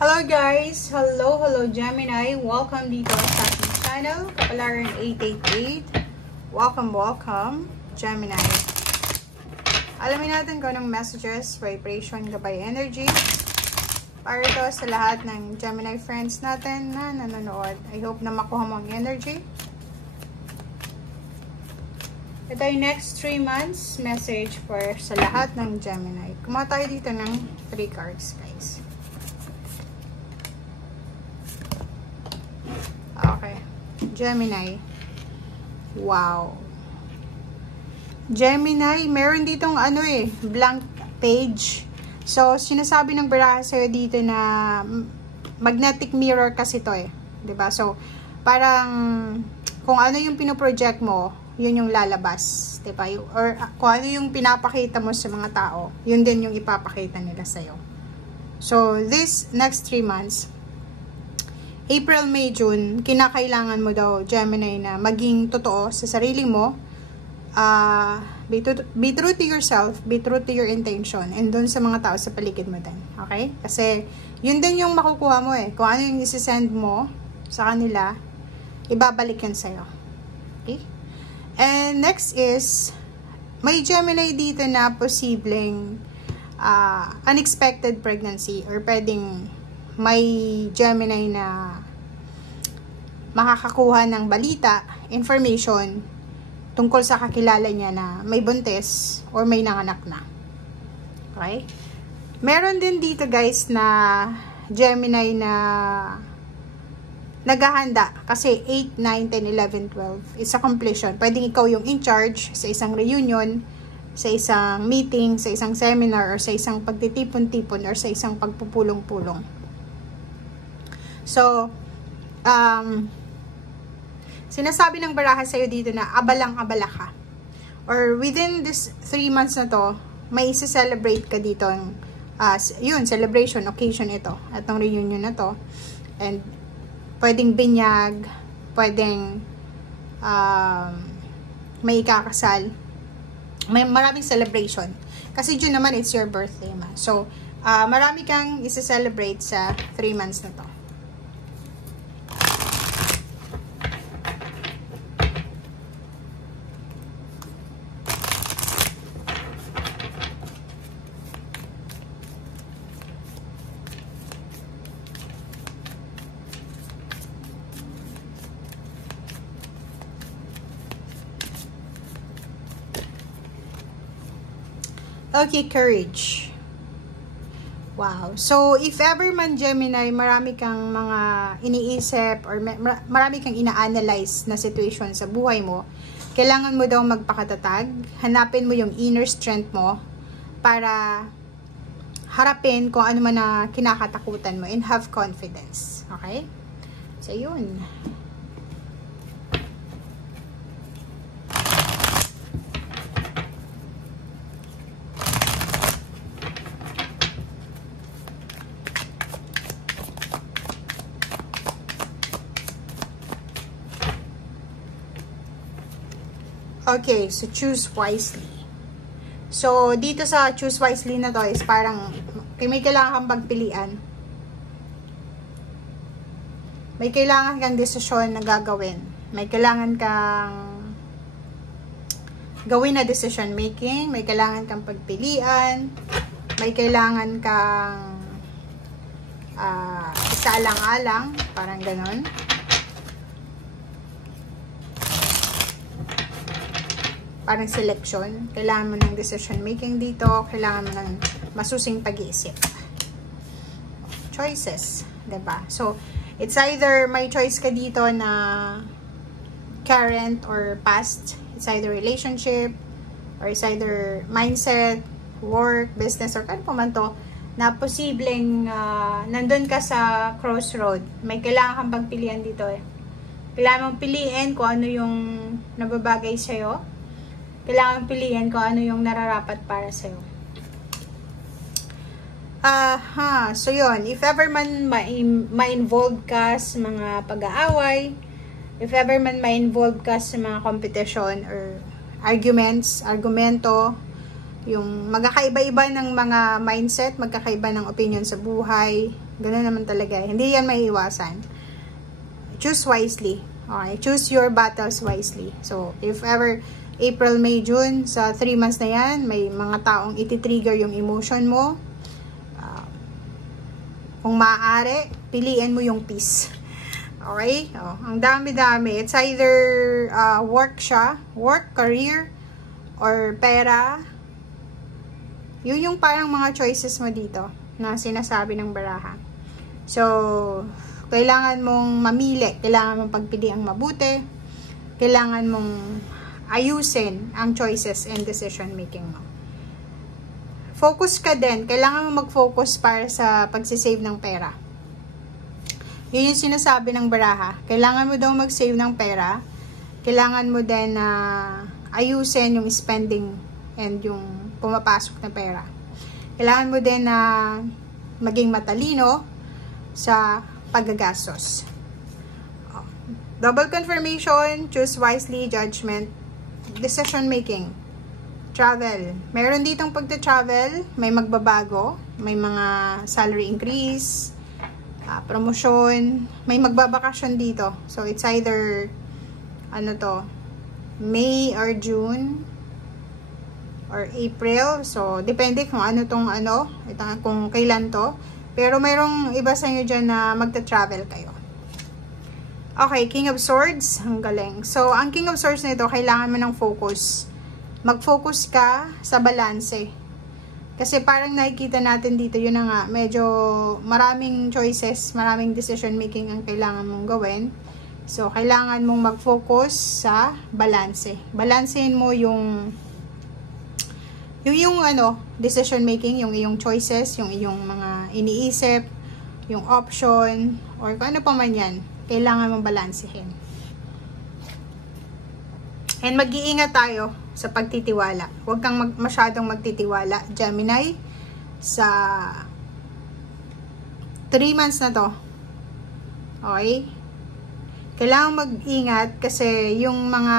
Hello guys! Hello Gemini! Welcome dito sa ating channel, Kapalaran 888. Welcome Gemini. Alamin natin kung anong messages, vibration, gabay energy para ito sa lahat ng Gemini friends natin na nanonood. I hope na makuha mo ang energy. Ito yung next 3 months message for sa lahat ng Gemini. Kumuha tayo dito ng 3 cards guys. Okay. Gemini. Wow. Gemini, meron ditong blank page. So, sinasabi ng baraha sa'yo dito na magnetic mirror kasi to diba? So, parang kung ano yung pinoproject mo, yun yung lalabas. Diba? Or kung ano yung pinapakita mo sa mga tao, yun din yung ipapakita nila sa'yo. So, this next 3 months, April, May, June, kinakailangan mo daw, Gemini, na maging totoo sa sarili mo. Be true to yourself, be true to your intention, and dun sa mga tao sa paligid mo din. Okay? Kasi, yun din yung makukuha mo Kung ano yung isi-send mo sa kanila, ibabalik yun sa'yo. Okay? And next is, may Gemini dito na posibleng unexpected pregnancy, or pwedeng may Gemini na makakakuha ng balita, information tungkol sa kakilala niya na may buntis or may nanganak na. Okay? Meron din dito guys na Gemini na naghahanda kasi 8, 9, 10, 11, 12 is a completion. Pwedeng ikaw yung in charge sa isang reunion, sa isang meeting, sa isang seminar, or sa isang pagtitipon-tipon, or sa isang pagpupulong-pulong. So, sinasabi ng baraha sa'yo dito na abalang-abala ka. Or within this 3 months na to, may isi-celebrate ka dito. Yun, celebration, occasion ito. Atong reunion na to. And, pwedeng binyag, pwedeng may ikakasal. May maraming celebration. Kasi June naman, it's your birthday month. So, marami kang isi-celebrate sa 3 months na to. Okay, courage. Wow. So, if ever man, Gemini, marami kang mga iniisip or marami kang ina-analyze na situation sa buhay mo, kailangan mo daw magpakatatag. Hanapin mo yung inner strength mo para harapin kung ano man na kinakatakutan mo and have confidence. Okay? So, yun. Okay, so choose wisely. So, dito sa choose wisely na to is parang may kailangan kang pagpilian. May kailangan kang desisyon na gagawin. May kailangan kang gawin na decision making. May kailangan kang pagpilian. May kailangan kang isaalang-alang. Parang ganon. Parang selection. Kailangan mo ng decision making dito. Kailangan mo ng masusing pag-iisip. Choices. Diba? So, it's either may choice ka dito na current or past. It's either relationship, or it's either mindset, work, business, or kano pa man to, na posibleng nandun ka sa crossroad. May kailangan kang pagpilian dito Kailangan mong piliin kung ano yung nababagay sa'yo. Kailangan piliin kung ano yung nararapat para sa'yo. So yun, if ever man ma-involve ka sa mga pag-aaway, if ever man ma-involve ka sa mga competition or argumento, yung magkakaiba-iba ng mga mindset, magkakaiba ng opinion sa buhay, Ganun naman talaga. Hindi yan may iwasan. Choose wisely. Okay? Choose your battles wisely. So, if ever April, May, June, sa 3 months na yan, may mga taong iti-trigger yung emotion mo. Kung maaari, piliin mo yung peace. Okay? Oh, ang dami-dami. It's either work siya, work, career, or pera. Yun yung parang mga choices mo dito na sinasabi ng baraha. So, kailangan mong mamili. Kailangan mong pagpili ang mabuti. Kailangan mong ayusin ang choices and decision making mo. Focus ka din. Kailangan mo mag-focus para sa pagsisave ng pera. Yun yung sinasabi ng baraha. Kailangan mo daw mag-save ng pera. Kailangan mo din na ayusin yung spending and yung pumapasok na pera. Kailangan mo din na maging matalino sa paggagastos. Double confirmation, choose wisely, judgment, decision making. Travel. Meron ditong pagta-travel, may magbabago, may mga salary increase, promotion, may magbabakasyon dito. So, it's either, May or June or April. So, depende kung kung kailan to. Pero mayroong iba sa inyo dyan na magta-travel kayo. Okay, King of Swords. Ang galing. So, ang King of Swords na ito, kailangan mo ng focus. Mag-focus ka sa balanse. Kasi parang nakikita natin dito, yun na nga, medyo maraming choices, maraming decision making ang kailangan mong gawin. So, kailangan mong mag-focus sa balanse. Balansehin mo yung decision making, yung iyong choices, yung iyong mga iniisip, yung option, or kung ano pa man yan, kailangan mong balansehin. And mag-iingat tayo sa pagtitiwala. Huwag kang masyadong magtitiwala, Gemini, sa 3 months na to. Okay? Kailangan mag-ingat kasi yung mga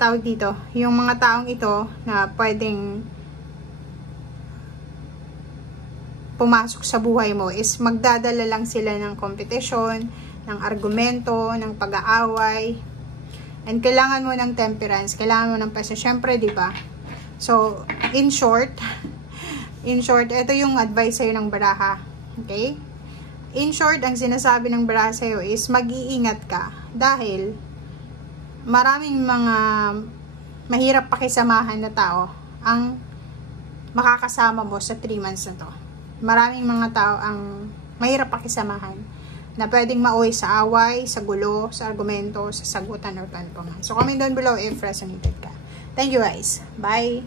tawag dito, yung mga taong ito na pwedeng pumasok sa buhay mo is magdadala lang sila ng kompetisyon, ng argumento, ng pag-aaway. And kailangan mo ng temperance, kailangan mo ng patience. Syempre, di ba? So, in short, ito yung advice sa'yo ng baraha. Okay? In short, ang sinasabi ng baraha sa'yo is mag-iingat ka dahil maraming mga mahirap pakisamahan na tao ang makakasama mo sa 3 months na to. Maraming mga tao ang mahirap pakisamahan na pwedeng mauwi sa away, sa gulo, sa argumento, sa sagutan, or kano pa man. So, comment down below if resonated ka. Thank you guys. Bye!